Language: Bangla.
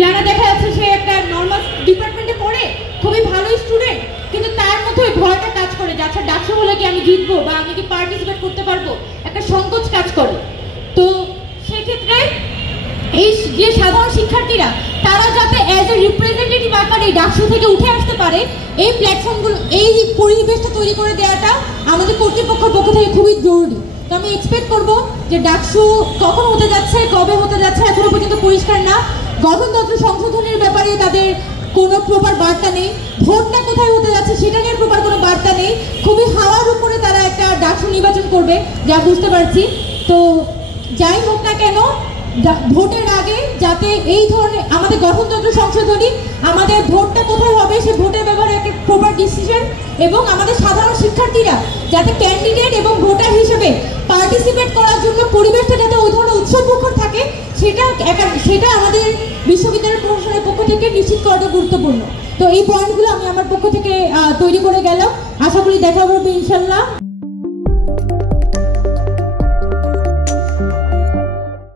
যারা দেখা যাচ্ছে সে একটা নর্মাল ডিপার্টমেন্টে পড়ে, খুবই ভালো স্টুডেন্ট, কিন্তু তার মধ্যে ওই ভয়টা কাজ করে যে আচ্ছা ডাকসু হলে কি আমি জিতবো বা আমি কি পার্টিসিপেট করতে পারবো, একটা সংকোচ কাজ করে। তো সেক্ষেত্রে এই যে সাধারণ শিক্ষার্থীরা তারা যাতে অ্যাজ এ রিপ্রেজেন্টেটিভ আকারে এই ডাকসু থেকে উঠে আসতে পারে, এই প্ল্যাটফর্মগুলো, এই পরিবেশটা তৈরি করে দেওয়াটা আমাদের কর্তৃপক্ষের পক্ষ থেকে খুবই জরুরি। তো আমি এক্সপেক্ট করবো যে ডাকসু কখন হতে যাচ্ছে, কবে হতে যাচ্ছে এখনো পর্যন্ত পরিষ্কার না। গঠনতন্ত্র সংশোধনের ব্যাপারে তাদের কোনো প্রপার বার্তা নেই, ভোটটা কোথায় হতে যাচ্ছে সেটা নিয়ে প্রপার কোনো বার্তা নেই। খুবই হাওয়ার উপরে তারা একটা ডাকসু নির্বাচন করবে যা বুঝতে পারছি। তো যাই হোক না কেন, ভোটের আগে যাতে এই ধরনের আমাদের গঠনতন্ত্র সংশোধনী, আমাদের ভোটটা কোথায় হবে সে ভোটের ব্যাপারে একটা প্রপার ডিসিশন, এবং আমাদের সাধারণ শিক্ষার্থীরা যাতে ক্যান্ডিডেট এবং ভোটার হিসেবে পার্টিসিপেট করার জন্য পরিবেশটা যাতে ওই ধরনের উৎসবমুখর থাকে, সেটা আমাদের বিশ্ববিদ্যালয় প্রশাসনের পক্ষ থেকে নিশ্চিত করাটা গুরুত্বপূর্ণ। তো এই পয়েন্টগুলো আমি আমার পক্ষ থেকে তৈরি করে গেলাম, আশা করি দেখা হবে ইনশাল্লাহ।